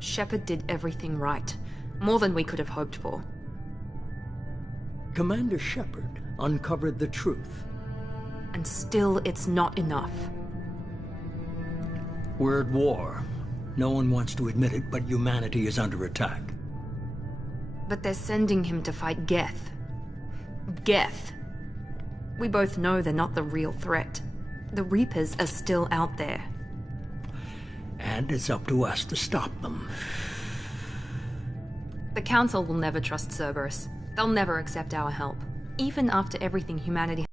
Shepard did everything right. More than we could have hoped for. Commander Shepard uncovered the truth. And still, it's not enough. We're at war. No one wants to admit it, but humanity is under attack. But they're sending him to fight Geth. Geth. We both know they're not the real threat. The Reapers are still out there. And it's up to us to stop them. The Council will never trust Cerberus. They'll never accept our help. Even after everything humanity...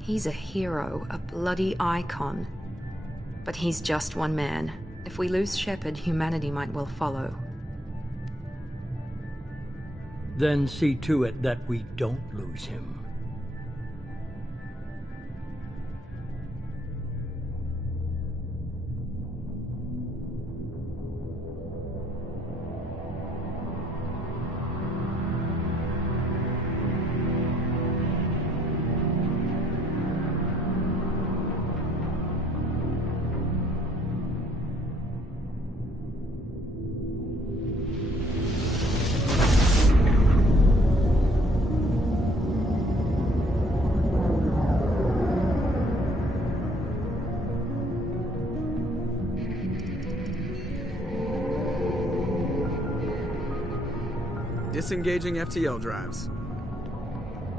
He's a hero, a bloody icon. But he's just one man. If we lose Shepard, humanity might well follow. Then see to it that we don't lose him. Disengaging FTL drives.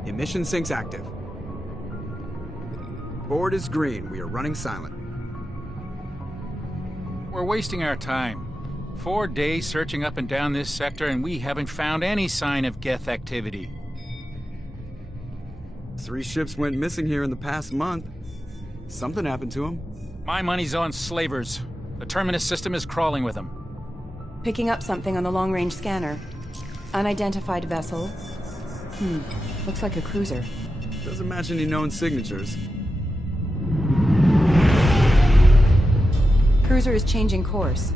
Emission sinks active. Board is green. We are running silent. We're wasting our time. 4 days searching up and down this sector, and we haven't found any sign of Geth activity. 3 ships went missing here in the past month. Something happened to them. My money's on slavers. The Terminus system is crawling with them. Picking up something on the long-range scanner. Unidentified vessel. Looks like a cruiser. Doesn't match any known signatures. Cruiser is changing course.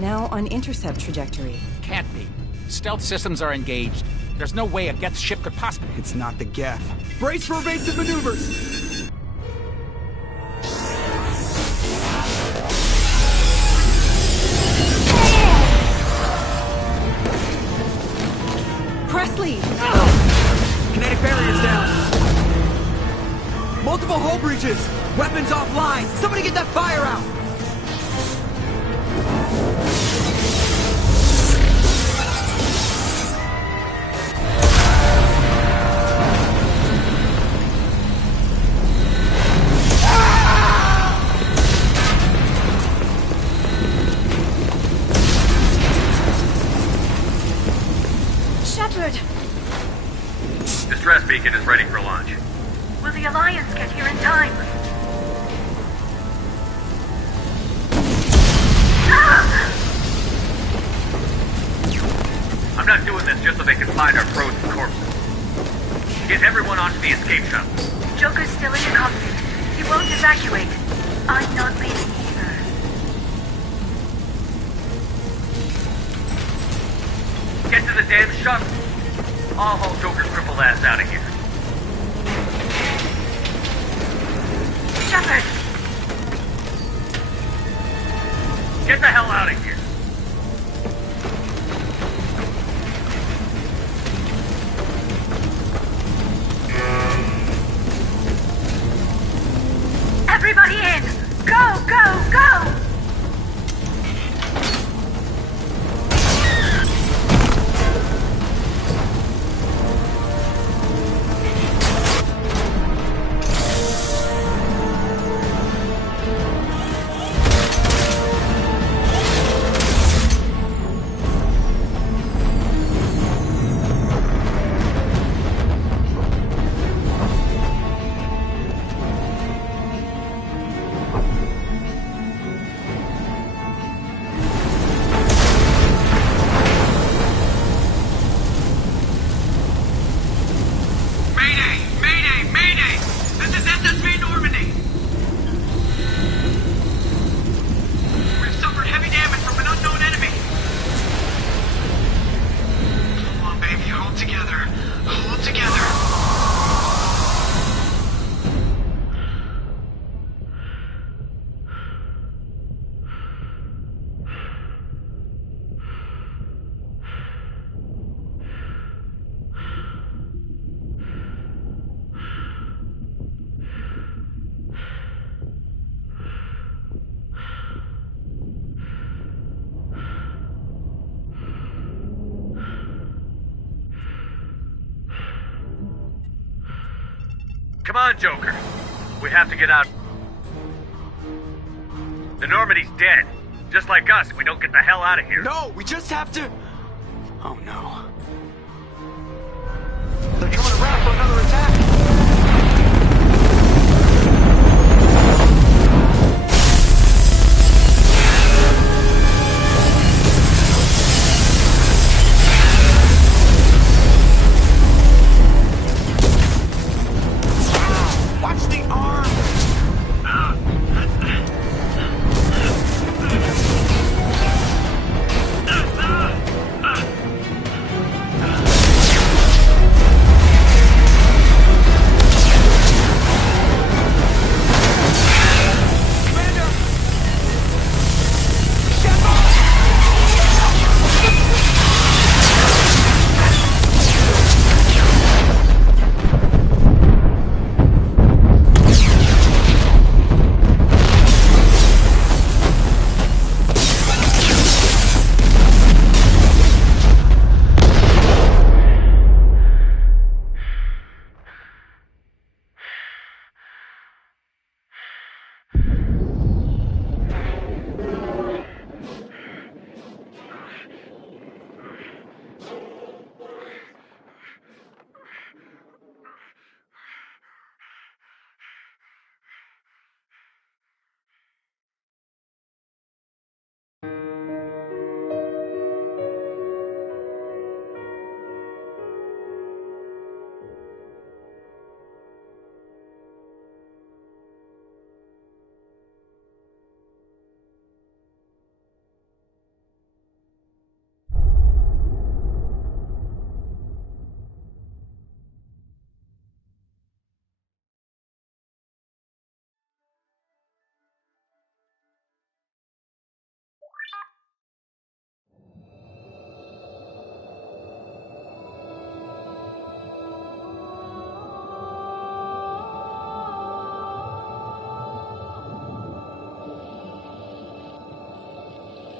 Now on intercept trajectory. Can't be. Stealth systems are engaged. There's no way a Geth ship could possibly... It's not the Geth. Brace for evasive maneuvers! Presley! Kinetic barriers down! Multiple hull breaches! Weapons offline! Somebody get that fire out! Distress beacon is ready for launch. Will the Alliance get here in time? I'm not doing this just so they can find our frozen corpses. Get everyone onto the escape shuttle. Joker's still in the cockpit. He won't evacuate. I'm not leaving either. Get to the damn shuttle. I'll haul Joker's crippled ass out of here. Shepard! Get the hell out of here. Everybody in! Go, go, go! Come on, Joker. We have to get out. The Normandy's dead. Just like us if we don't get the hell out of here. No, we just have to... Oh no. They're coming around for another attack. Watch the arm!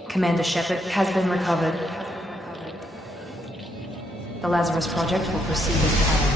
Commander Shepard has been recovered. The Lazarus Project will proceed as planned.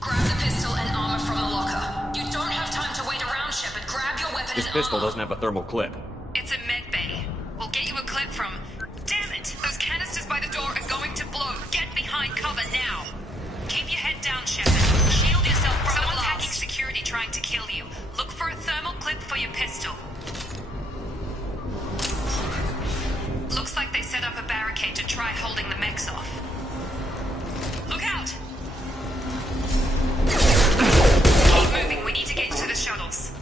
Grab the pistol and armor from the locker. You don't have time to wait around, This pistol doesn't have a thermal clip. It's a med bay. We'll get you a clip from... Damn it! Those canisters by the door are going to blow. Get behind cover now. Keep your head down, Shepard. Shield yourself from the blast. Someone's hacking security trying to kill you. Look for a thermal clip for your pistol. Looks like they set up a barricade to try holding the mechs off. Look out! Keep moving, we need to get to the shuttles.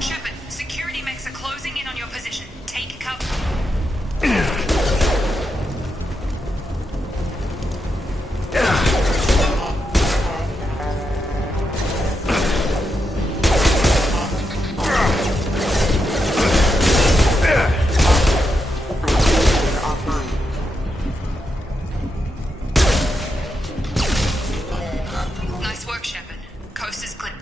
Shepard, security mechs are closing in on your position. Take cover. Nice work, Shepard. Coast is clear.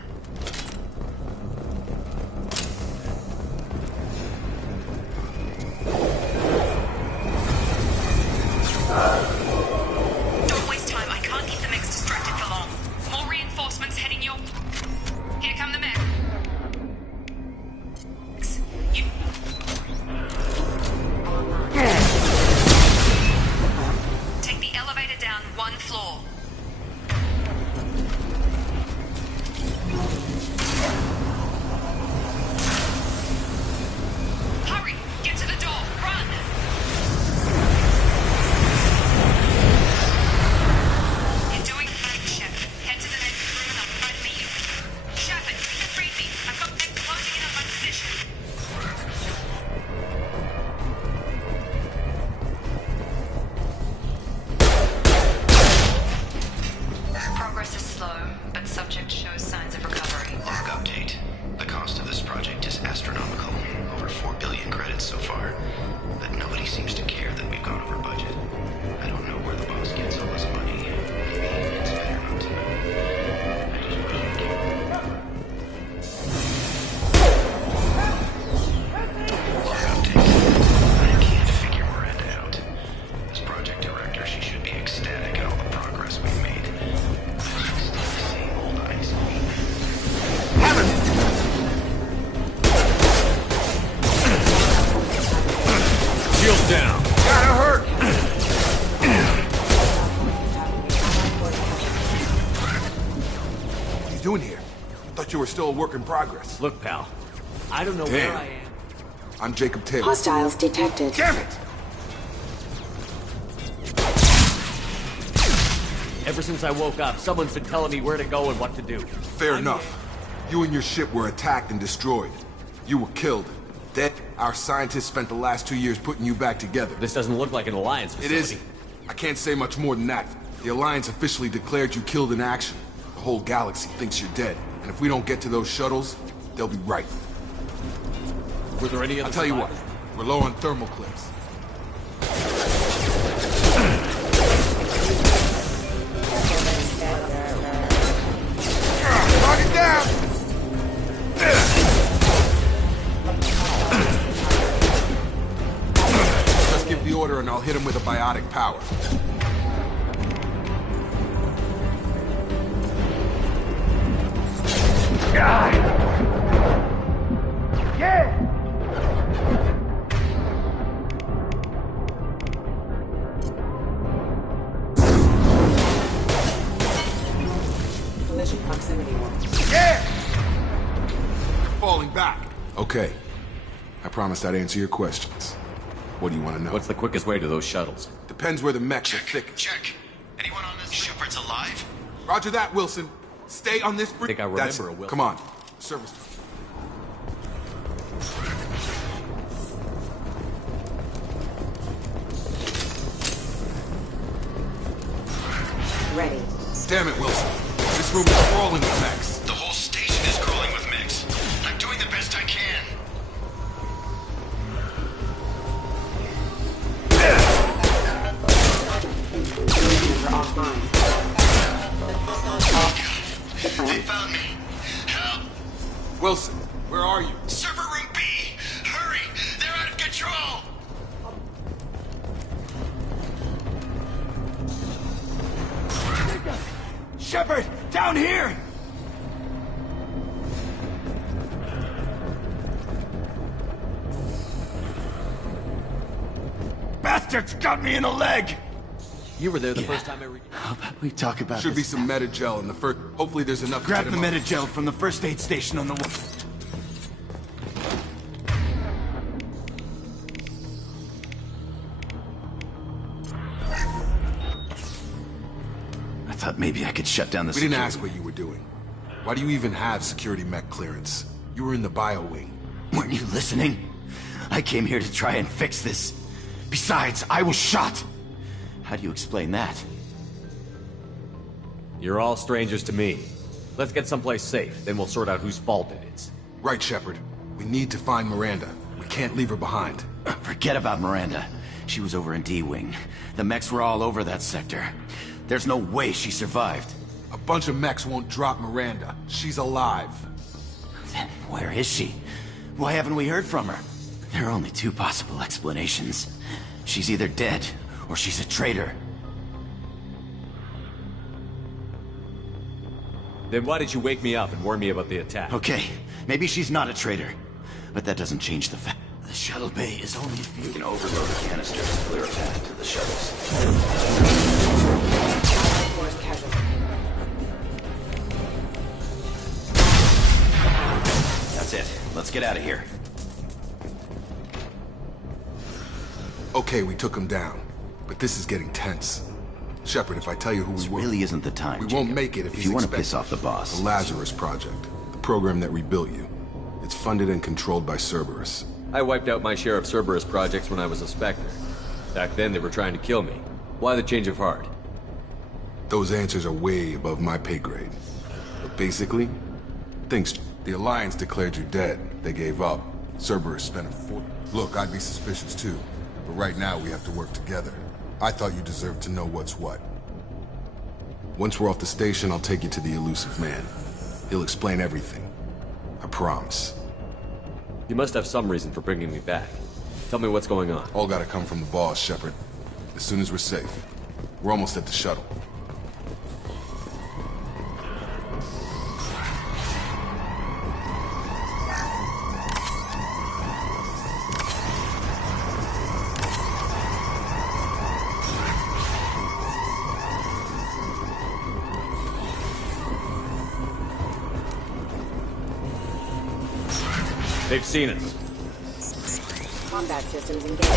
Don't waste time. I can't keep the mechs distracted for long. More reinforcements heading your... Here come the mechs. You... Take the elevator down one floor. Hurry! Get to the door! Run! You're doing fine, Shepard. Head to the next room and I'll try to meet you. Shepard, read me. I've got men closing in on my position. Progress is slow, but subject shows signs of recovery. Log update. The cost of this project is astronomical. Over 4 billion credits so far. But nobody seems to care that we've gone over budget. I don't know where the boss gets all this money. Maybe it's better not to know. I just wish I did. Log update. I can't figure Miranda out. As project director, she should be ecstatic at all the progress we've made. Still the same old ice queen. Shield down. Gotta hurt! What are you doing here? I thought you were still a work in progress. Look, pal. I don't know where I am. I'm Jacob Taylor. Hostiles detected. Damn it! Ever since I woke up, someone's been telling me where to go and what to do. Fair enough. You and your ship were attacked and destroyed. You were killed. Dead. Our scientists spent the last 2 years putting you back together. This doesn't look like an Alliance It facility. is. I can't say much more than that. The Alliance officially declared you killed in action. The whole galaxy thinks you're dead. And if we don't get to those shuttles, they'll be right. Were there any other I'll tell you what. survivors? We're low on thermal clips. Knock it down! Just give the order and I'll hit him with a biotic power. Collision proximity warning. Falling back. Okay. I promised I'd answer your questions. What do you want to know? What's the quickest way to those shuttles? Depends where the mechs are thickest. Check. Anyone on this Shepard's alive? Roger that, Wilson. Stay on this bridge. I think I remember a Wilson. Come on. Service. Ready. Damn it, Wilson. This room is crawling with mechs. The whole station is crawling with mechs. I'm doing the best I can. User offline. They found me. Help! Wilson, where are you? Server room B! Hurry! They're out of control! down here! Bastards got me in the leg! You were there the first time I read. How about we talk about Should be this? some Medi-gel in the first... Hopefully there's enough to Grab get the him up. Medi-gel from the first aid station on the wall. I thought maybe I could shut down the We didn't security. ask what you were doing. Why do you even have security mech clearance? You were in the bio wing. Weren't you listening? I came here to try and fix this. Besides, I was shot. How do you explain that? You're all strangers to me. Let's get someplace safe, then we'll sort out whose fault it is. Right, Shepard. We need to find Miranda. We can't leave her behind. Forget about Miranda. She was over in D-Wing. The mechs were all over that sector. There's no way she survived. A bunch of mechs won't drop Miranda. She's alive. Then where is she? Why haven't we heard from her? There are only two possible explanations. She's either dead, or she's a traitor. Then why did you wake me up and warn me about the attack? Okay, maybe she's not a traitor. But that doesn't change the fact. The shuttle bay is only a few... You can overload the canisters to clear a path to the shuttles. That's it. Let's get out of here. Okay, we took him down. But this is getting tense. Shepard, if I tell you who we were... Really isn't the time, We Jacob. won't make it if he's you want to expected. piss off the boss. The Lazarus Project. The program that rebuilt you. It's funded and controlled by Cerberus. I wiped out my share of Cerberus projects when I was a Spectre. Back then, they were trying to kill me. Why the change of heart? Those answers are way above my pay grade. But basically, the Alliance declared you dead. They gave up. Cerberus spent a fortune. Look, I'd be suspicious too. But right now, we have to work together. I thought you deserved to know what's what. Once we're off the station, I'll take you to the elusive man. He'll explain everything. I promise. You must have some reason for bringing me back. Tell me what's going on. All gotta come from the boss, Shepard. As soon as we're safe. We're almost at the shuttle. They've seen us. Combat systems engaged.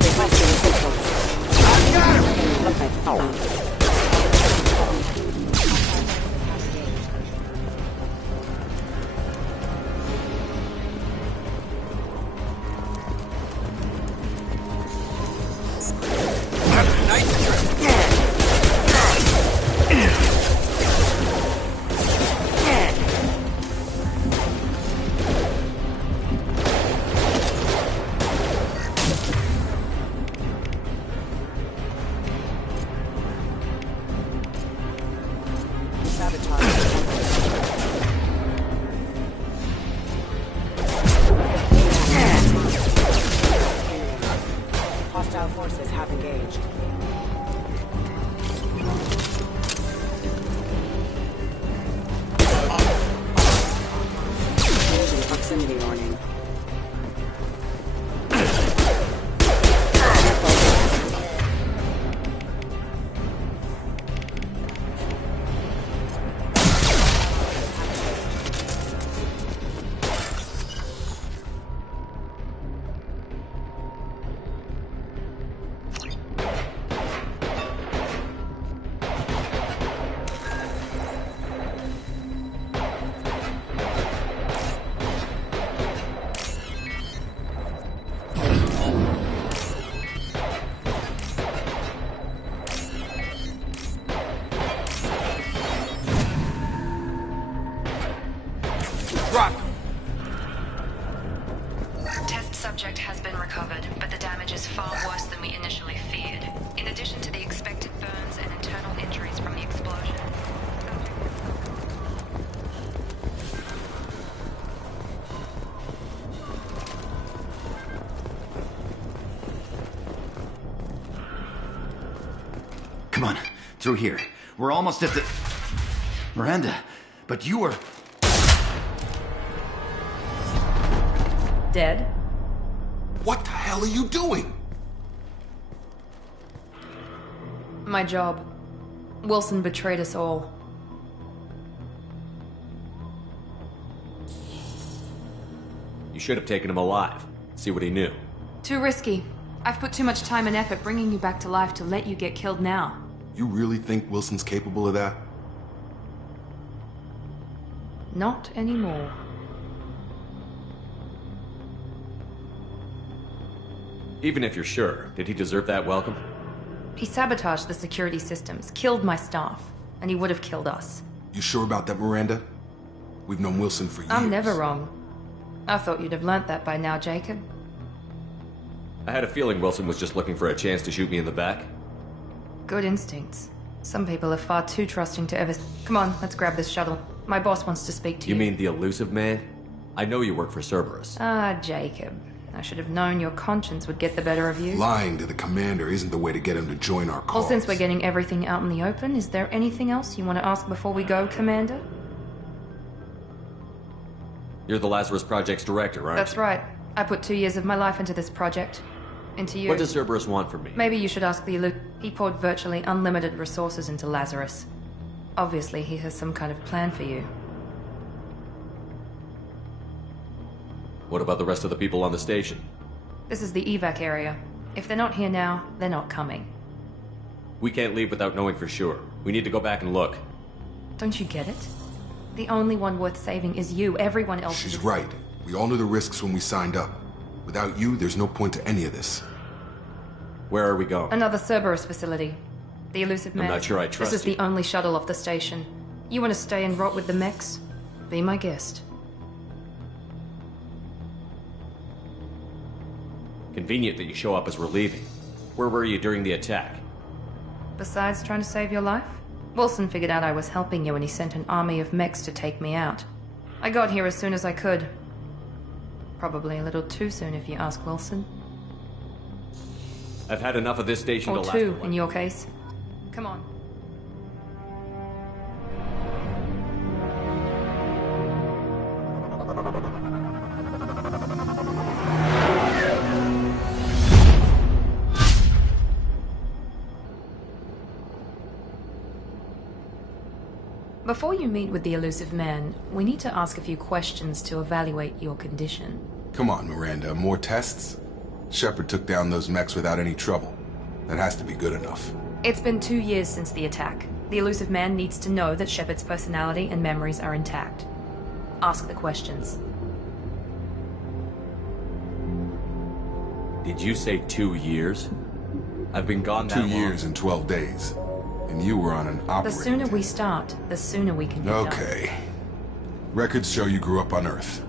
Requesting assistance. I got him! Hostile forces have engaged. Collision proximity warning. Test subject has been recovered, but the damage is far worse than we initially feared. In addition to the expected burns and internal injuries from the explosion. Come on, through here. We're almost at the... Miranda, but you were... Dead? What the hell are you doing? My job. Wilson betrayed us all. You should have taken him alive. See what he knew. Too risky. I've put too much time and effort bringing you back to life to let you get killed now. You really think Wilson's capable of that? Not anymore. Even if you're sure, did he deserve that welcome? He sabotaged the security systems, killed my staff, and he would have killed us. You sure about that, Miranda? We've known Wilson for years. I'm never wrong. I thought you'd have learnt that by now, Jacob. I had a feeling Wilson was just looking for a chance to shoot me in the back. Good instincts. Some people are far too trusting to ever... Come on, let's grab this shuttle. My boss wants to speak to you. You mean the elusive man? I know you work for Cerberus. Ah, Jacob. I should have known your conscience would get the better of you. Lying to the commander isn't the way to get him to join our cause. Well, since we're getting everything out in the open, is there anything else you want to ask before we go, Commander? You're the Lazarus Project's director, aren't That's you? right. I put 2 years of my life into this project. Into you. What does Cerberus want from me? Maybe you should ask the He poured virtually unlimited resources into Lazarus. Obviously, he has some kind of plan for you. What about the rest of the people on the station? This is the evac area. If they're not here now, they're not coming. We can't leave without knowing for sure. We need to go back and look. Don't you get it? The only one worth saving is you. Everyone else She's is... right. We all knew the risks when we signed up. Without you, there's no point to any of this. Where are we going? Another Cerberus facility. The elusive man. I'm not sure I trust This is you. the only shuttle off the station. You want to stay and rot with the mechs? Be my guest. Convenient that you show up as we're leaving. Where were you during the attack? Besides trying to save your life? Wilson figured out I was helping you and he sent an army of mechs to take me out. I got here as soon as I could. Probably a little too soon if you ask Wilson. I've had enough of this station to Or last two, a in your case. Come on. Before you meet with the elusive man, we need to ask a few questions to evaluate your condition. Come on, Miranda. More tests? Shepard took down those mechs without any trouble. That has to be good enough. It's been 2 years since the attack. The elusive man needs to know that Shepard's personality and memories are intact. Ask the questions. Did you say 2 years? I've been gone that 2 long. years and 12 days. And you were on an operating The sooner we table. start, the sooner we can get done. Okay. Records show you grew up on Earth.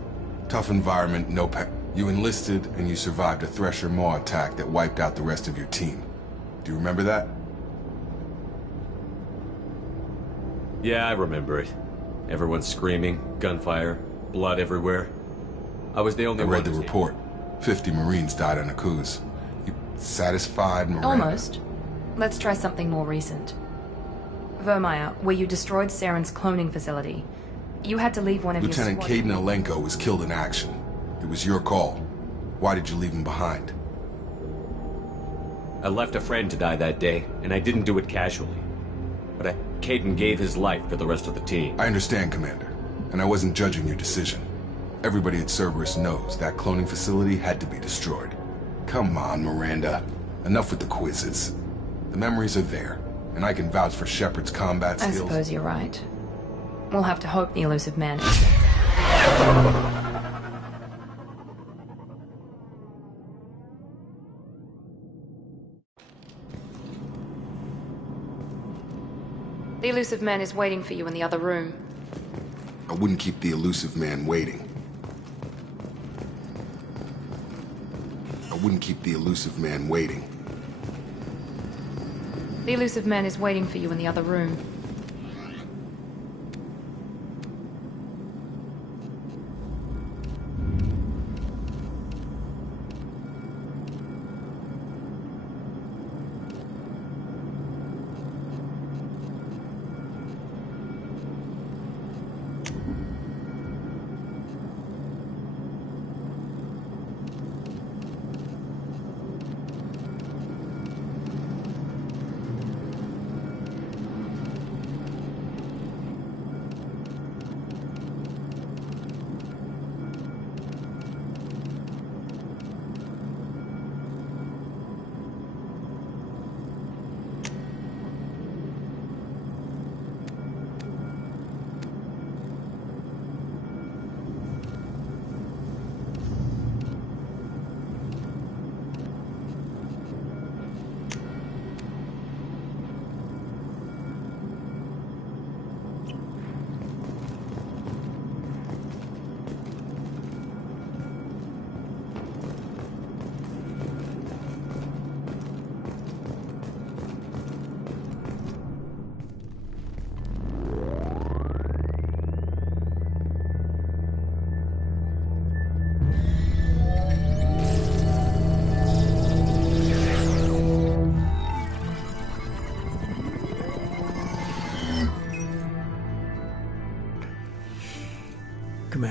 Tough environment, no pet. You enlisted and you survived a Thresher Maw attack that wiped out the rest of your team. Do you remember that? Yeah, I remember it. Everyone screaming, gunfire, blood everywhere. I was the only I one read the who's- report. 50 Marines died on a cruise. You satisfied, Miranda? Almost. Let's try something more recent. Vermeer, where you destroyed Saren's cloning facility. You had to leave one of Lieutenant your Caden Alenko was killed in action. It was your call. Why did you leave him behind? I left a friend to die that day, and I didn't do it casually. But Caden gave his life for the rest of the team. I understand, Commander. And I wasn't judging your decision. Everybody at Cerberus knows that cloning facility had to be destroyed. Come on, Miranda. Enough with the quizzes. The memories are there, and I can vouch for Shepard's combat I skills. suppose you're right. We'll have to hope the elusive man... The elusive man is waiting for you in the other room. I wouldn't keep the elusive man waiting. I wouldn't keep the elusive man waiting. The elusive man is waiting for you in the other room.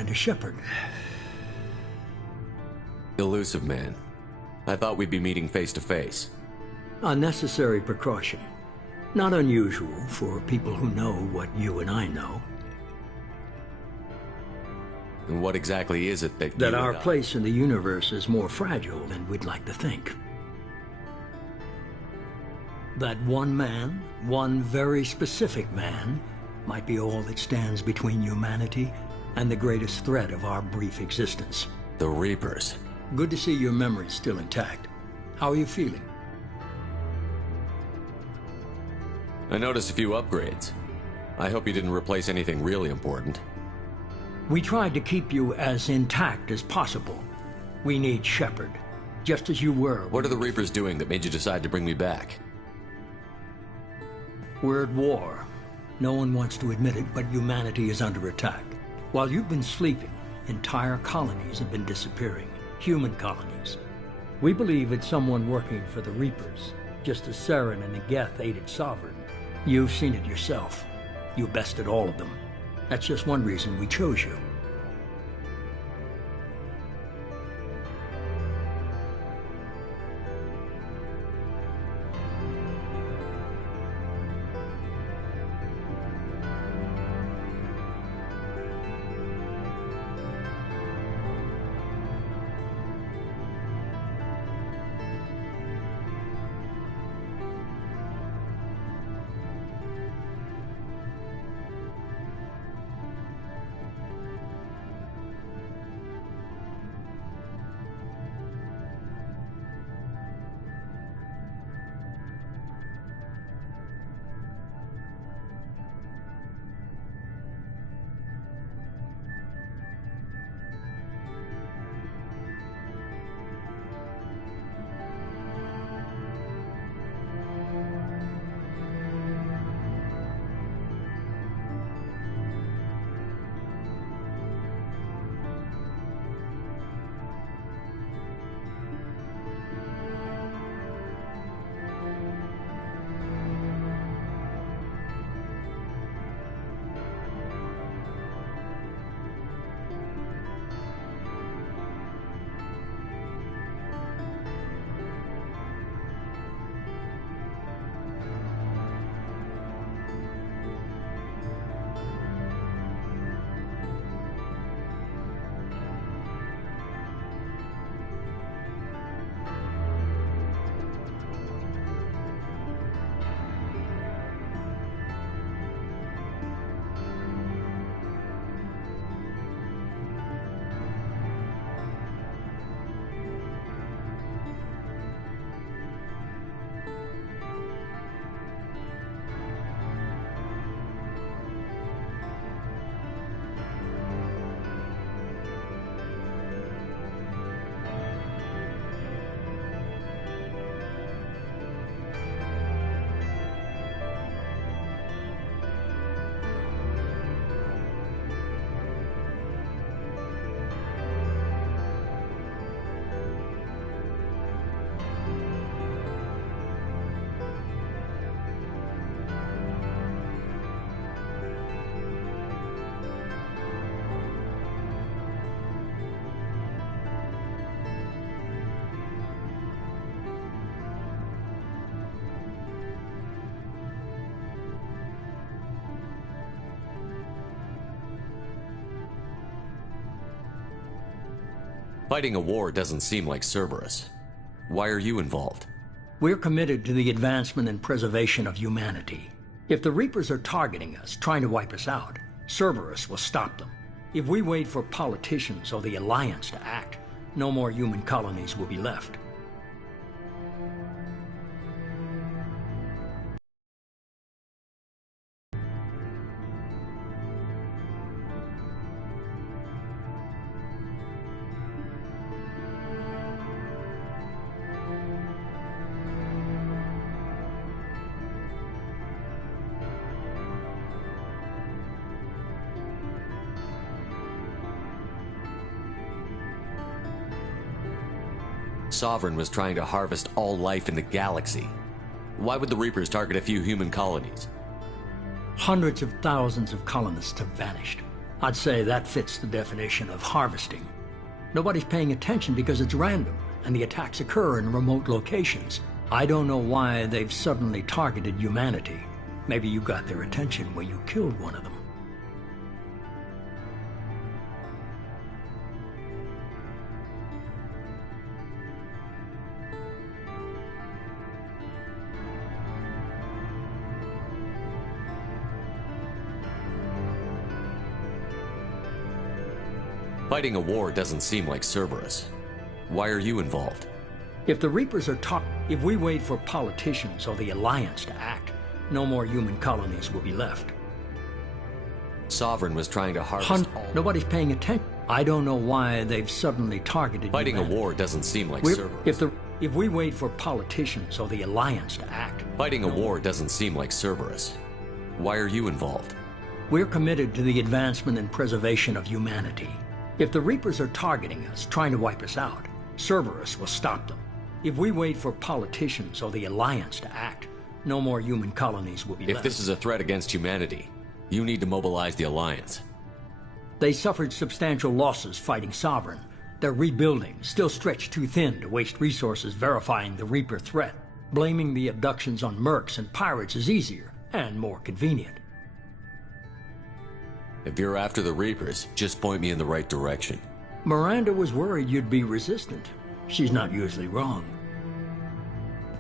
Commander Shepard. Elusive man. I thought we'd be meeting face to face. A necessary precaution. Not unusual for people who know what you and I know. And what exactly is it that That you our and I- place in the universe is more fragile than we'd like to think. That one man, one very specific man, might be all that stands between humanity and the greatest threat of our brief existence. The Reapers. Good to see your memory's still intact. How are you feeling? I noticed a few upgrades. I hope you didn't replace anything really important. We tried to keep you as intact as possible. We need Shepard, just as you were. What are the Reapers doing that made you decide to bring me back? We're at war. No one wants to admit it, but humanity is under attack. While you've been sleeping, entire colonies have been disappearing. Human colonies. We believe it's someone working for the Reapers, just as Saren and the Geth aided Sovereign. You've seen it yourself. You bested all of them. That's just one reason we chose you. Fighting a war doesn't seem like Cerberus. Why are you involved? We're committed to the advancement and preservation of humanity. If the Reapers are targeting us, trying to wipe us out, Cerberus will stop them. If we wait for politicians or the Alliance to act, no more human colonies will be left. Sovereign was trying to harvest all life in the galaxy. Why would the Reapers target a few human colonies? Hundreds of thousands of colonists have vanished. I'd say that fits the definition of harvesting. Nobody's paying attention because it's random, and the attacks occur in remote locations. I don't know why they've suddenly targeted humanity. Maybe you got their attention when you killed one of them. Fighting a war doesn't seem like Cerberus. Why are you involved? If the Reapers are if we wait for politicians or the Alliance to act, no more human colonies will be left. Sovereign was trying to harvest all... Nobody's paying attention. I don't know why they've suddenly targeted Fighting humanity. a war doesn't seem like Cerberus. If we wait for politicians or the Alliance to act... Fighting a war doesn't seem like Cerberus. Why are you involved? We're committed to the advancement and preservation of humanity. If the Reapers are targeting us, trying to wipe us out, Cerberus will stop them. If we wait for politicians or the Alliance to act, no more human colonies will be left. If this is a threat against humanity, you need to mobilize the Alliance. They suffered substantial losses fighting Sovereign. They're rebuilding, still stretched too thin to waste resources verifying the Reaper threat. Blaming the abductions on mercs and pirates is easier and more convenient. If you're after the Reapers, just point me in the right direction. Miranda was worried you'd be resistant. She's not usually wrong.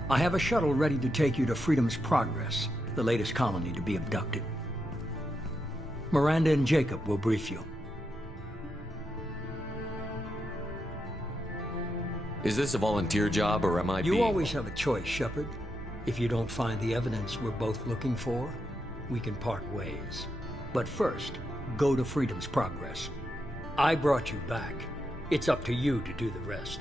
I have a shuttle ready to take you to Freedom's Progress, the latest colony to be abducted. Miranda and Jacob will brief you. Is this a volunteer job, or am I You always have a choice, Shepard. If you don't find the evidence we're both looking for, we can part ways. But first, go to Freedom's Progress. I brought you back. It's up to you to do the rest.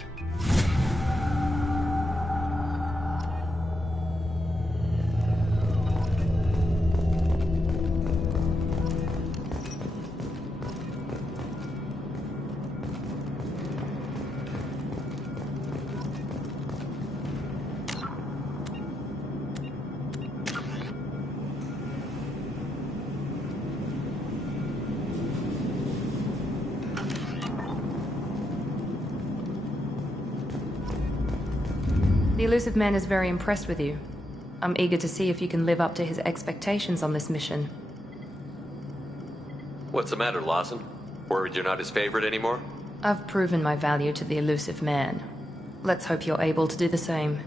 The Elusive Man is very impressed with you. I'm eager to see if you can live up to his expectations on this mission. What's the matter, Lawson? Worried you're not his favorite anymore? I've proven my value to the Elusive Man. Let's hope you're able to do the same.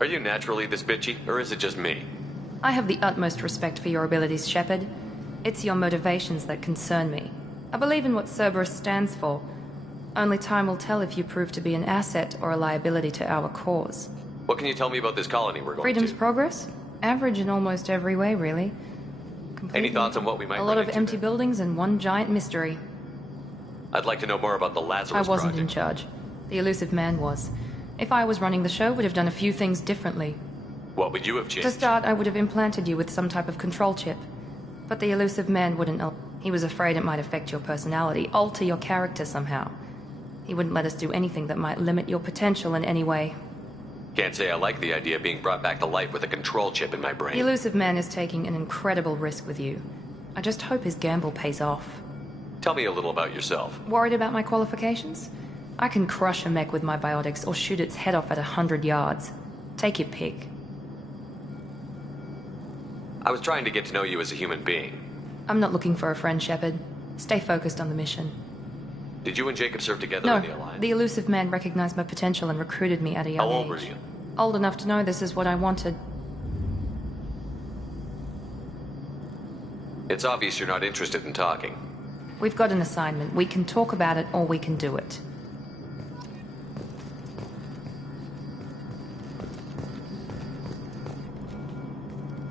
Are you naturally this bitchy, or is it just me? I have the utmost respect for your abilities, Shepard. It's your motivations that concern me. I believe in what Cerberus stands for. Only time will tell if you prove to be an asset or a liability to our cause. What can you tell me about this colony we're going Freedom's to? Progress? Average in almost every way, really. Any thoughts on what we might A lot of run empty buildings and one giant mystery. I'd like to know more about the Lazarus I wasn't in project. charge. The Elusive Man was. If I was running the show, would have done a few things differently. What would you have changed? To start, I would have implanted you with some type of control chip. But the Elusive Man wouldn't. He was afraid it might affect your personality, alter your character somehow. He wouldn't let us do anything that might limit your potential in any way. Can't say I like the idea of being brought back to life with a control chip in my brain. The Elusive Man is taking an incredible risk with you. I just hope his gamble pays off. Tell me a little about yourself. Worried about my qualifications? I can crush a mech with my biotics or shoot its head off at 100 yards. Take your pick. I was trying to get to know you as a human being. I'm not looking for a friend, Shepard. Stay focused on the mission. Did you and Jacob serve together No, in the Alliance? the Elusive Man recognized my potential and recruited me at a young How old age. were you? Old enough to know this is what I wanted. It's obvious you're not interested in talking. We've got an assignment. We can talk about it or we can do it.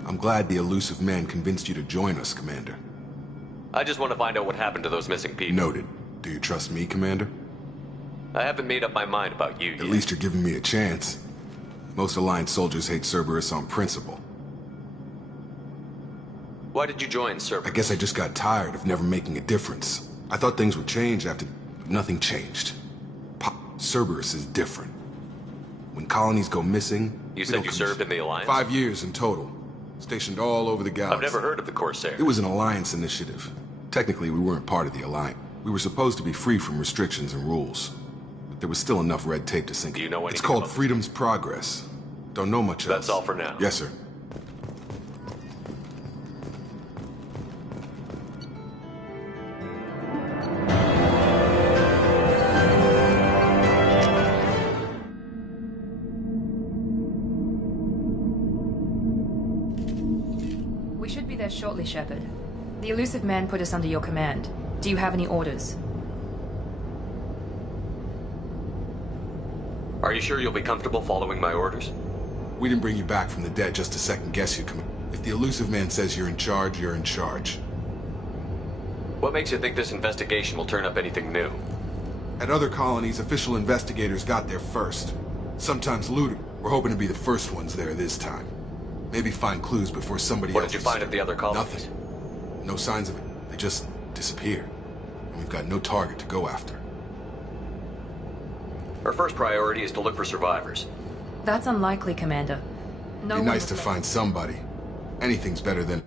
I'm glad the Elusive Man convinced you to join us, Commander. I just want to find out what happened to those missing people. Noted. Do you trust me, Commander? I haven't made up my mind about you yet. At least you're giving me a chance. Most Alliance soldiers hate Cerberus on principle. Why did you join Cerberus? I guess I just got tired of never making a difference. I thought things would change after... Nothing changed. Cerberus is different. When colonies go missing... You said you served in the Alliance? 5 years in total. stationed all over the galaxy. I've never heard of the Corsair. It was an Alliance initiative. Technically, we weren't part of the Alliance. We were supposed to be free from restrictions and rules. But there was still enough red tape to sink. Do you know anything? It's called about Freedom's Progress. Don't know much else. That's all for now. Yes, sir. We should be there shortly, Shepard. The elusive man put us under your command. Do you have any orders? Are you sure you'll be comfortable following my orders? We didn't bring you back from the dead just to second guess you. If the elusive man says you're in charge, you're in charge. What makes you think this investigation will turn up anything new? At other colonies, official investigators got there first. Sometimes looted. We're hoping to be the first ones there this time. Maybe find clues before somebody else... What did you find at the other colonies? Nothing. No signs of it. They just disappeared. And we've got no target to go after. Our first priority is to look for survivors. That's unlikely, Commander. No Be one nice to find somebody. Anything's better than...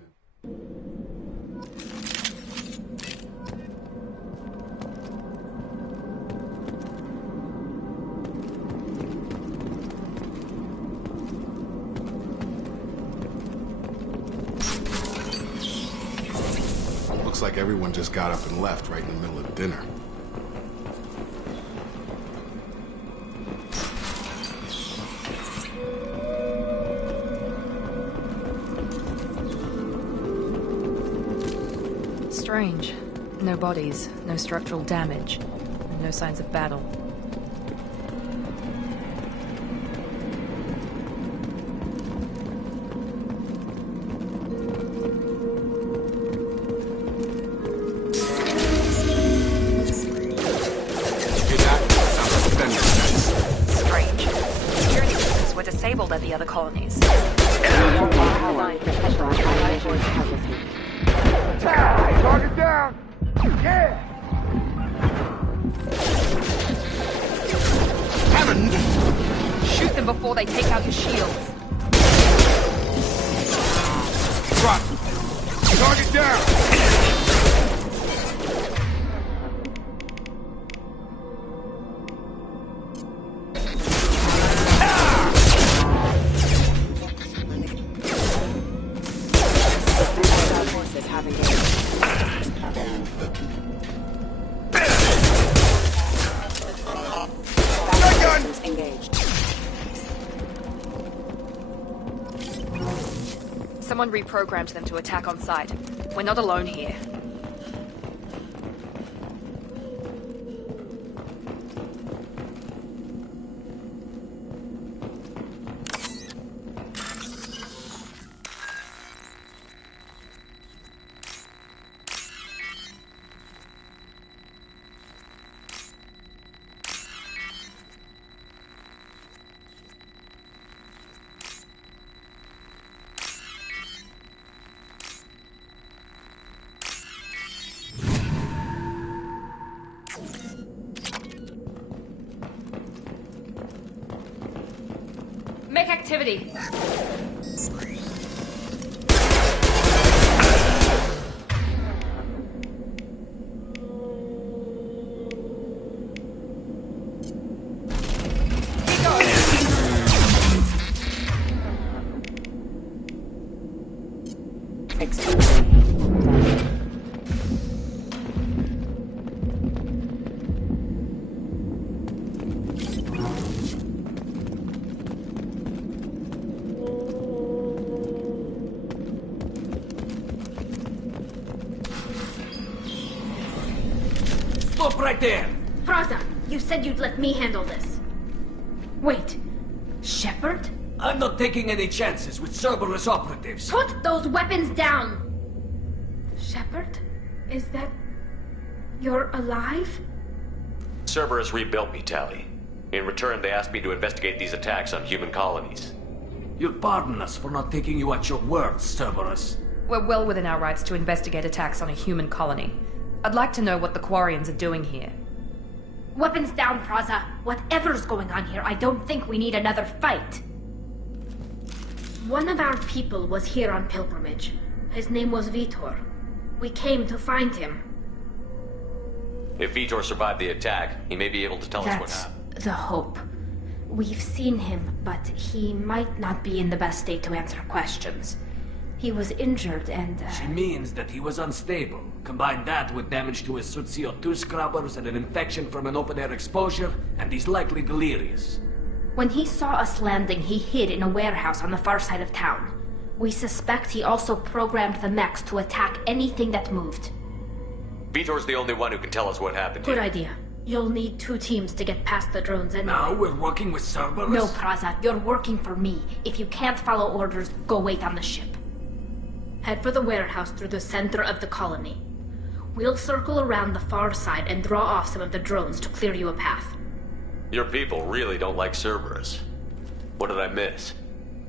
Looks like everyone just got up and left right in the middle of dinner. Strange. No bodies, no structural damage, and no signs of battle. Strange. Security systems were disabled at the other colonies. Target down! Yeah! Hammond! Shoot them before they take out your shields. Drop! Target down! Someone reprogrammed them to attack on sight. We're not alone here. Make activity. Stop right there! Praza, you said you'd let me handle this. Wait, Shepard? I'm not taking any chances with Cerberus operatives. Put those weapons down! Shepard? Is that... you're alive? Cerberus rebuilt me, Tally. In return, they asked me to investigate these attacks on human colonies. You'll pardon us for not taking you at your word, Cerberus. We're well within our rights to investigate attacks on a human colony. I'd like to know what the Quarians are doing here. Weapons down, Praza. Whatever's going on here, I don't think we need another fight. One of our people was here on pilgrimage. His name was Vitor. We came to find him. If Vitor survived the attack, he may be able to tell us what happened. That's the hope. We've seen him, but he might not be in the best state to answer questions. He was injured and... She means that he was unstable. Combine that with damage to his suit CO2 scrubbers and an infection from an open-air exposure, and he's likely delirious. When he saw us landing, he hid in a warehouse on the far side of town. We suspect he also programmed the mechs to attack anything that moved. Vitor's the only one who can tell us what happened Good here. idea. You'll need 2 teams to get past the drones anyway. Now we're working with Cerberus? No, Praza. You're working for me. If you can't follow orders, go wait on the ship. Head for the warehouse through the center of the colony. We'll circle around the far side and draw off some of the drones to clear you a path. Your people really don't like Cerberus. What did I miss?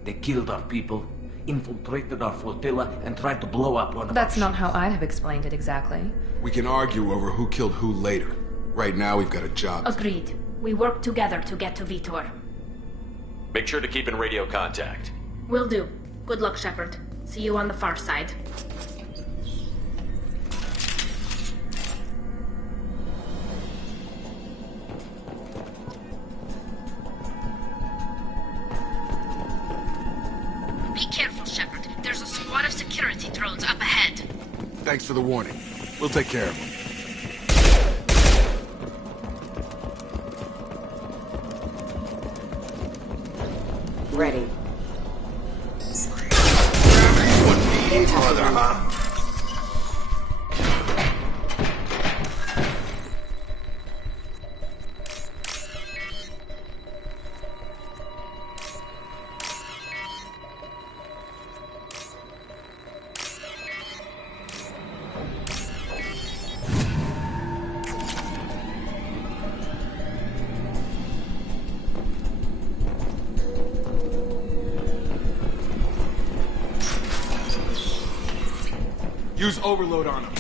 They killed our people, infiltrated our flotilla, and tried to blow up one of That's our not how I'd have explained it exactly. We can argue over who killed who later. Right now, we've got a job. Agreed. We work together to get to Vitor. Make sure to keep in radio contact. Will do. Good luck, Shepard. See you on the far side. Be careful, Shepard. There's a squad of security drones up ahead. Thanks for the warning. We'll take care of them. Ready. Brother, huh? Use overload on him.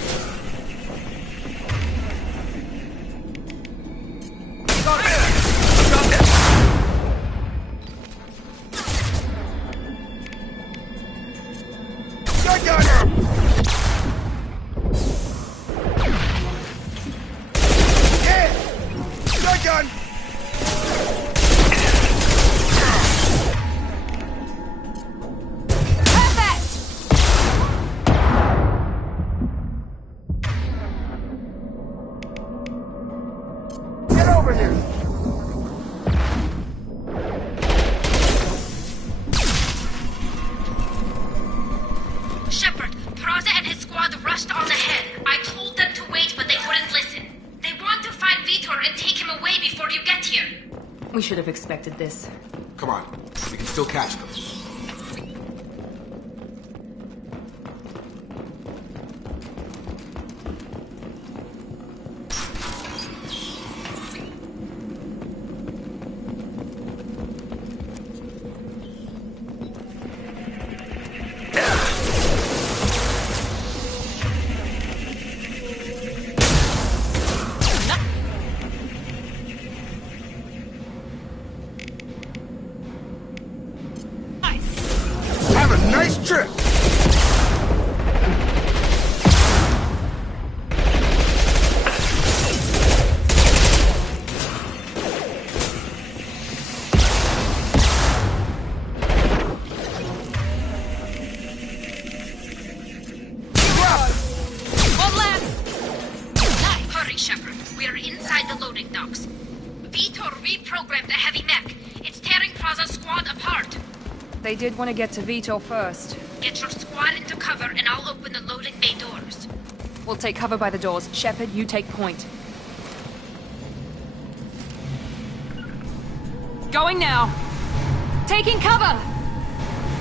Shepard, Praza and his squad rushed on ahead. I told them to wait, but they wouldn't listen. They want to find Vitor and take him away before you get here. We should have expected this. Come on. We can still catch them. Have a nice trip! Hurry, Shepard. We are inside the loading docks. Vitor reprogrammed a heavy mech. It's tearing Praza's squad apart. They did want to get to Vitor first. Get your squad into cover and I'll open the loading bay doors. We'll take cover by the doors. Shepard, you take point. Going now. Taking cover!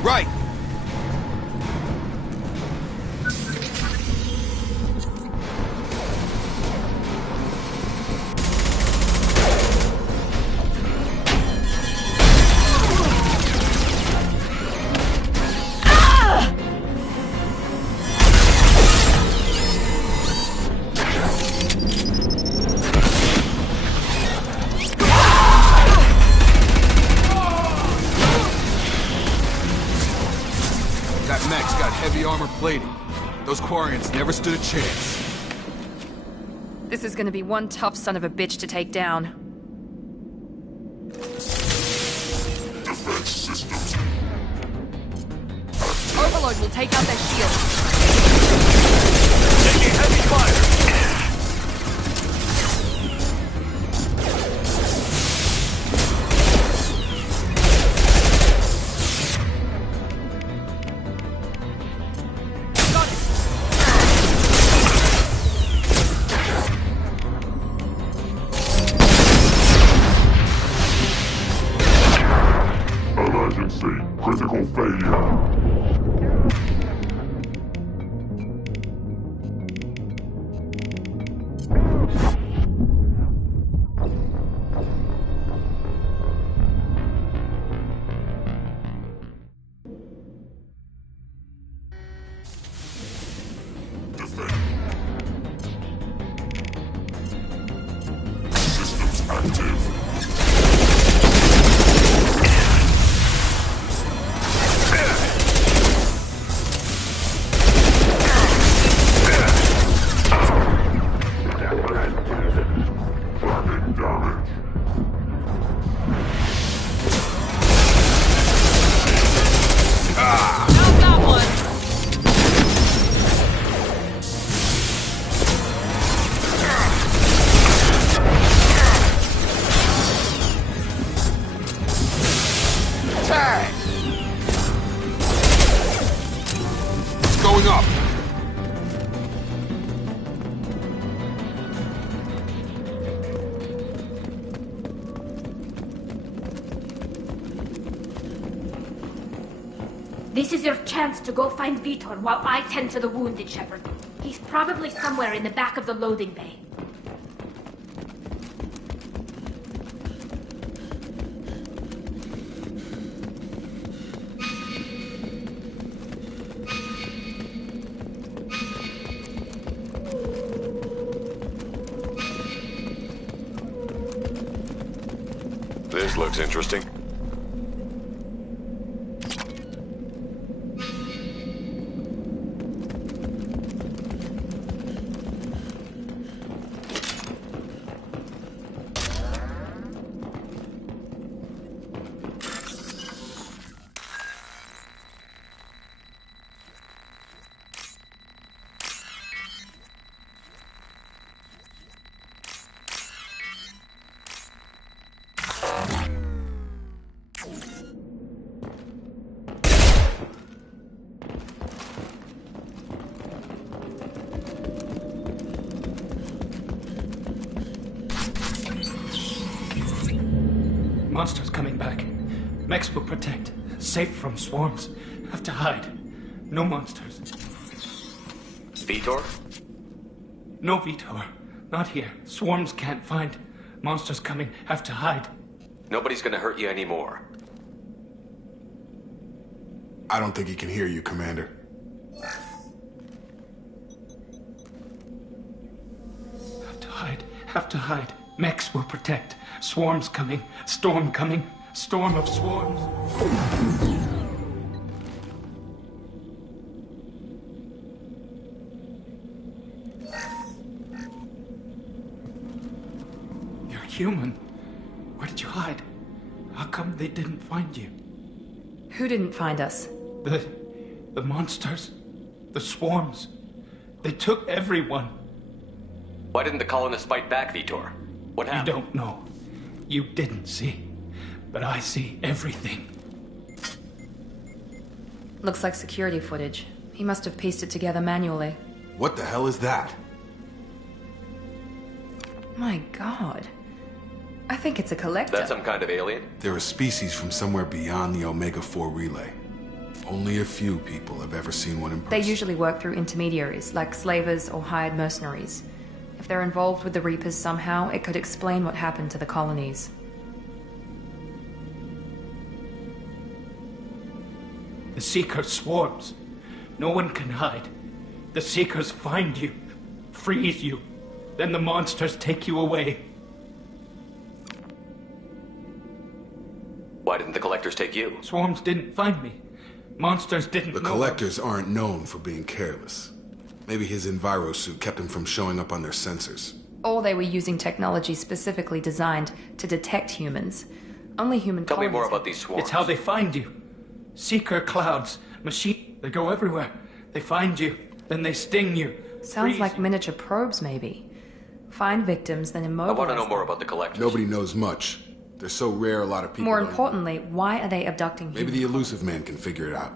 Right! armor plating. Those Quarians never stood a chance. This is gonna be one tough son of a bitch to take down. Defense systems. Overload will take out their shields. Taking heavy fire. Critical failure. Systems active. Going up. This is your chance to go find Vitor while I tend to the wounded, Shepard. He's probably somewhere in the back of the loading bay. This looks interesting. Monsters coming back. Mechs will protect. Safe from swarms. Have to hide. No monsters. Vitor? No Vitor. Not here. Swarms can't find. Monsters coming. Have to hide. Nobody's gonna hurt you anymore. I don't think he can hear you, Commander. Have to hide. Have to hide. Mechs will protect. Swarms coming. Storm coming. Storm of swarms. You're human. Where did you hide? How come they didn't find you? Who didn't find us? The monsters. The swarms. They took everyone. Why didn't the colonists fight back, Vitor? What happened? You don't know. You didn't see. But I see everything. Looks like security footage. He must have pieced it together manually. What the hell is that? My god. I think it's a collector. That's some kind of alien? They're a species from somewhere beyond the Omega-4 relay. Only a few people have ever seen one in person. They usually work through intermediaries, like slavers or hired mercenaries. If they're involved with the Reapers somehow, it could explain what happened to the colonies. The Seekers swarms. No one can hide. The Seekers find you, freeze you, then the monsters take you away. Why didn't the collectors take you? Swarms didn't find me. Monsters didn't The know collectors aren't known for being careless. Maybe his enviro suit kept him from showing up on their sensors. Or they were using technology specifically designed to detect humans. Only human Tell me colonies- more about these swarms. It's how they find you. Seeker clouds, machine, they go everywhere. They find you, then they sting you. Sounds like miniature probes, maybe. Find victims, then I immobilize want to know them. more about the collectors. Nobody knows much. They're so rare, a lot of people More don't- importantly, why are they abducting Maybe humans? the elusive man can figure it out.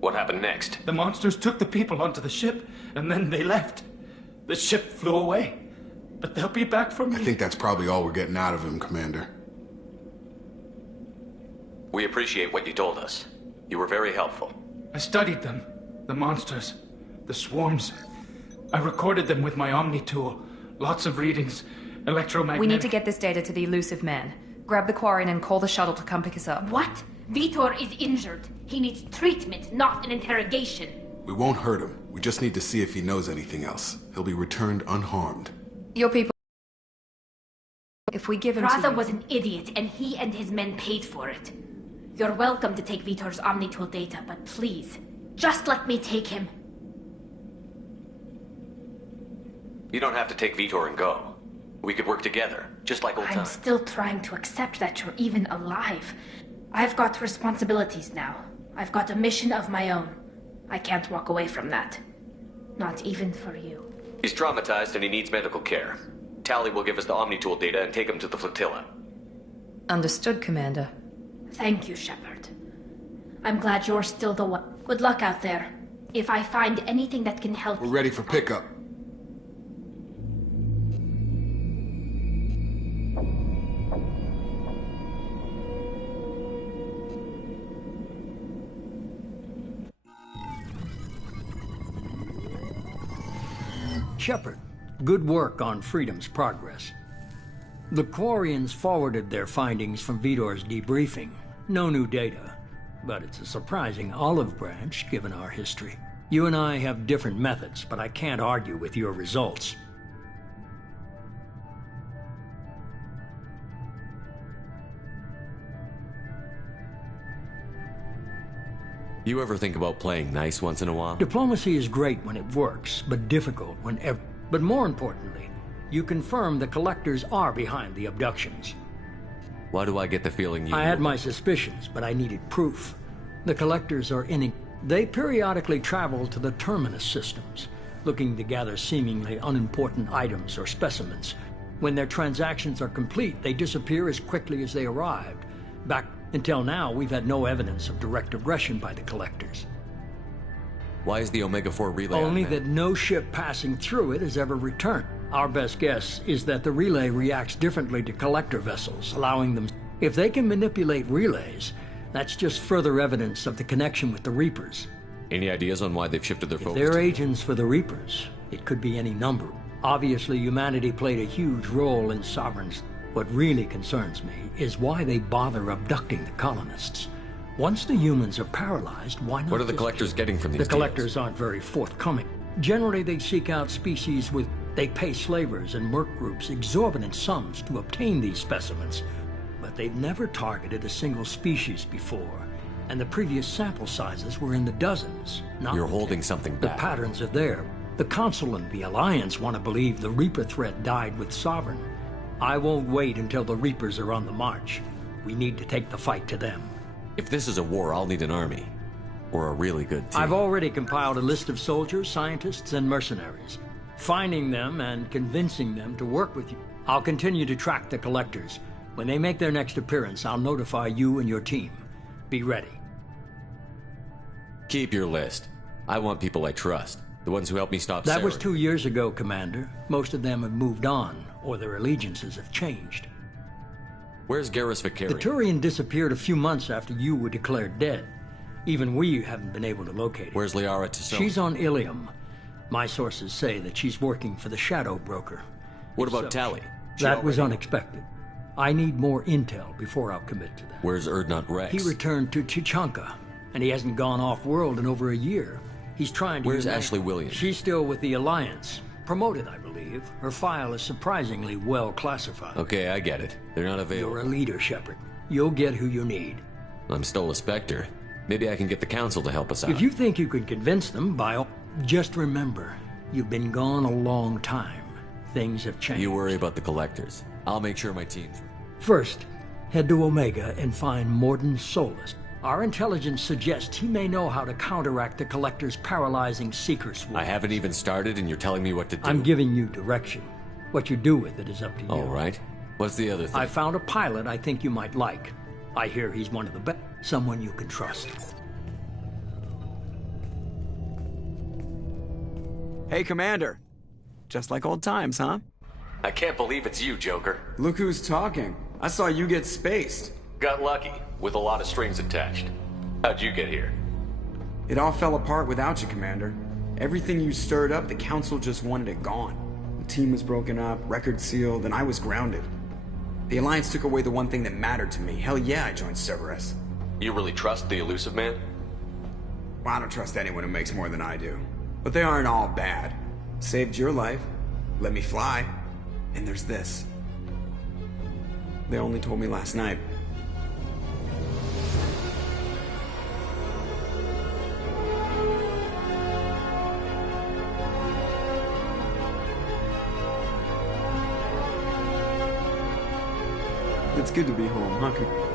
What happened next? The monsters took the people onto the ship, and then they left. The ship flew away. But they'll be back for me. I think that's probably all we're getting out of him, Commander. We appreciate what you told us. You were very helpful. I studied them. The monsters. The swarms. I recorded them with my Omni tool. Lots of readings. Electromagnetic... We need to get this data to the elusive man. Grab the Quarian and call the shuttle to come pick us up. What? Vitor is injured. He needs treatment, not an interrogation. We won't hurt him. We just need to see if he knows anything else. He'll be returned unharmed. Your people... If we give him Raza to... was an idiot, and he and his men paid for it. You're welcome to take Vitor's Omnitool data, but please, just let me take him. You don't have to take Vitor and go. We could work together, just like old I'm times. still trying to accept that you're even alive. I've got responsibilities now. I've got a mission of my own. I can't walk away from that. Not even for you. He's traumatized and he needs medical care. Tally will give us the Omnitool data and take him to the flotilla. Understood, Commander. Thank you, Shepard. I'm glad you're still the one. Good luck out there. If I find anything that can help... We're ready for pickup. Shepard, good work on Freedom's progress. The Quarians forwarded their findings from Vitor's debriefing. No new data, but it's a surprising olive branch given our history. You and I have different methods, but I can't argue with your results. You ever think about playing nice once in a while? Diplomacy is great when it works, but difficult whenever. But more importantly, you confirm the collectors are behind the abductions. Why do I get the feeling you... I had my suspicions, but I needed proof. The collectors are They periodically travel to the terminus systems, looking to gather seemingly unimportant items or specimens. When their transactions are complete, they disappear as quickly as they arrived. Back until now, we've had no evidence of direct aggression by the collectors. Why is the Omega-4 relay Only unmanned? that no ship passing through it has ever returned. Our best guess is that the relay reacts differently to collector vessels, allowing them... If they can manipulate relays, that's just further evidence of the connection with the Reapers. Any ideas on why they've shifted their If focus? they're agents for the Reapers, it could be any number. Obviously, humanity played a huge role in Sovereign's. What really concerns me is why they bother abducting the colonists. Once the humans are paralyzed, why not... What are the collectors getting from these The collectors aren't very forthcoming. Generally, they seek out species with... They pay slavers and merc groups exorbitant sums to obtain these specimens. But they've never targeted a single species before. And the previous sample sizes were in the dozens, not... You're holding something The back. patterns are there. The Council and the Alliance want to believe the Reaper threat died with Sovereign. I won't wait until the Reapers are on the march. We need to take the fight to them. If this is a war, I'll need an army. Or a really good team. I've already compiled a list of soldiers, scientists, and mercenaries. Finding them and convincing them to work with you. I'll continue to track the collectors. When they make their next appearance, I'll notify you and your team. Be ready. Keep your list. I want people I trust. The ones who helped me stop That was Saren. 2 years ago, Commander. Most of them have moved on, or their allegiances have changed. Where's Garrus The Vicarian? Turian disappeared a few months after you were declared dead. Even we haven't been able to locate her. Where's Liara Tassone? She's on Ilium. My sources say that she's working for the Shadow Broker. What about So, Tally? That was unexpected. I need more intel before I'll commit to that. Where's Erdnot Rex? He returned to Chichanka, and he hasn't gone off-world in over a year. He's trying to... Where's unite- Ashley Williams? She's still with the Alliance. Promoted, I believe. Her file is surprisingly well classified. Okay, I get it. They're not available. You're a leader, Shepard. You'll get who you need. I'm still a Spectre. Maybe I can get the Council to help us out. If you think you can convince them, just remember, you've been gone a long time. Things have changed. You worry about the Collectors. I'll make sure my team's... First, head to Omega and find Morden Solus. Our intelligence suggests he may know how to counteract the Collector's paralyzing Seeker swarm. I haven't even started and you're telling me what to do. I'm giving you direction. What you do with it is up to you. All right. What's the other thing? I found a pilot I think you might like. I hear he's one of the best. Someone you can trust. Hey, Commander. Just like old times, huh? I can't believe it's you, Joker. Look who's talking. I saw you get spaced. Got lucky, with a lot of strings attached. How'd you get here? It all fell apart without you, Commander. Everything you stirred up, the Council just wanted it gone. The team was broken up, record sealed, and I was grounded. The Alliance took away the one thing that mattered to me. Hell yeah, I joined Cerberus. You really trust the Elusive Man? Well, I don't trust anyone who makes more than I do. But they aren't all bad. Saved your life, let me fly, and there's this. They only told me last night. It's good to be home, huh?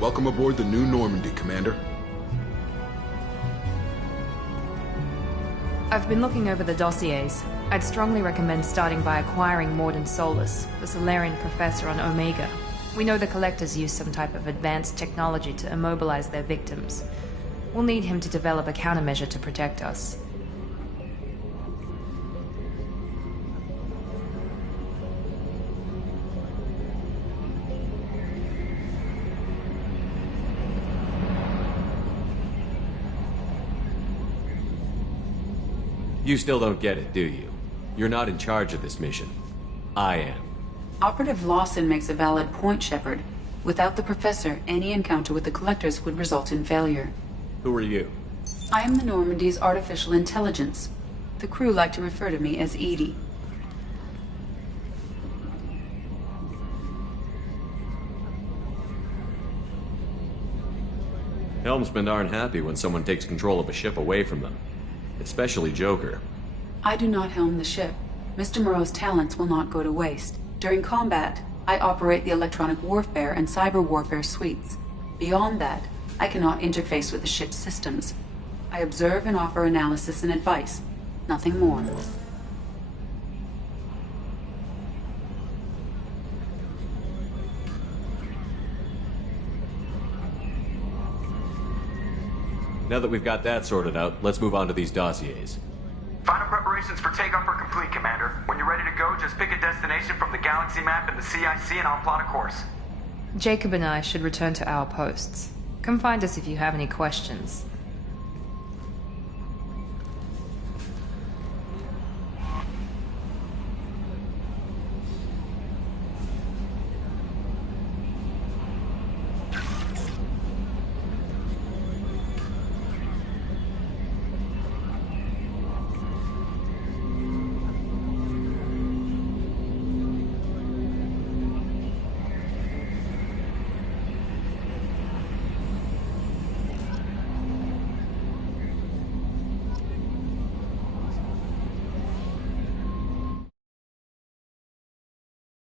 Welcome aboard the New Normandy, Commander. I've been looking over the dossiers. I'd strongly recommend starting by acquiring Morden Solus, the Solarian professor on Omega. We know the Collectors use some type of advanced technology to immobilize their victims. We'll need him to develop a countermeasure to protect us. You still don't get it, do you? You're not in charge of this mission. I am. Operative Lawson makes a valid point, Shepard. Without the Professor, any encounter with the Collectors would result in failure. Who are you? I am the Normandy's artificial intelligence. The crew like to refer to me as Edie. Helmsmen aren't happy when someone takes control of a ship away from them. Especially Joker. I do not helm the ship. Mr. Moreau's talents will not go to waste. During combat, I operate the electronic warfare and cyber warfare suites. Beyond that, I cannot interface with the ship's systems. I observe and offer analysis and advice. Nothing more. Now that we've got that sorted out, let's move on to these dossiers. Final preparations for takeoff are complete, Commander. When you're ready to go, just pick a destination from the galaxy map in the CIC and I'll plot a course. Jacob and I should return to our posts. Come find us if you have any questions.